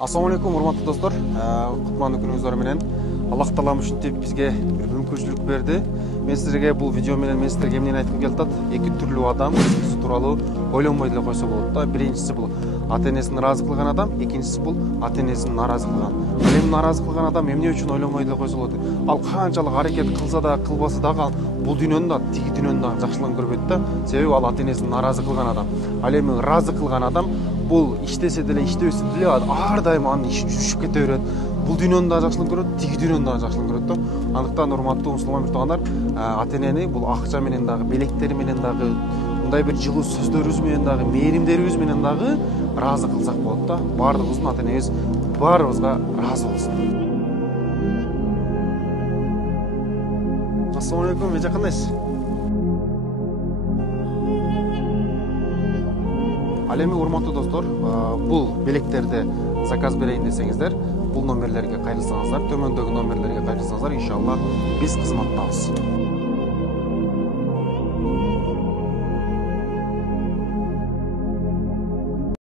Assalamu алейкум, урматтуу достор. Кутмандуу күнүңүздөр менен. Аллах Таала ушинтип бизге бир мүмкүнчүлүк берди. Мен силерге бул видео менен силерге эмнени айткым келип атат? Эки түрлүү адам өзү тууралуу ойлонбой деле койсо болот да. Биринчиси бул ата энесин ыраазы кылган адам, экинчиси бул ата энесин нааразы кылган. Ал эми нааразы кылган адам эмне үчүн ойлонбой деле койсо болот? Ал канчалык аракет кылса да, кылбаса дагы бул дүйнөнү да, тиги дүйнөнү да жакшылан көрбөйт да. Себеби ал ата энесин нааразы кылган адам. Ал эми ыраазы кылган адам бул иштесе деле, иштебесе деле ар дайым анын иши жүрүшүп кете берет. Бул дүйнөнү да жакшылан көрөт, тиги дүйнөнү да жакшылан көрөт да. Андыктан урматтуу мусулман бир туугандар, ата энени бул акча менен дагы, белектери менен дагы, мындай бир жылуу сөздөрүбүз менен дагы, мээримдерибиз менен дагы ыраазы кылсак болот да. Баардыгыбыздын ата энебиз баарыбызга ыраазы болсун. Assalamu alaikum, эже кандайсыз? Ал эми урматтуу достор, бул белектерди заказ берейин десеңиздер, бул номерлерге кайрылсаңыздар, төмөндөгү номерлерге кайрылсаңыздар, иншалла биз кызматтабыз.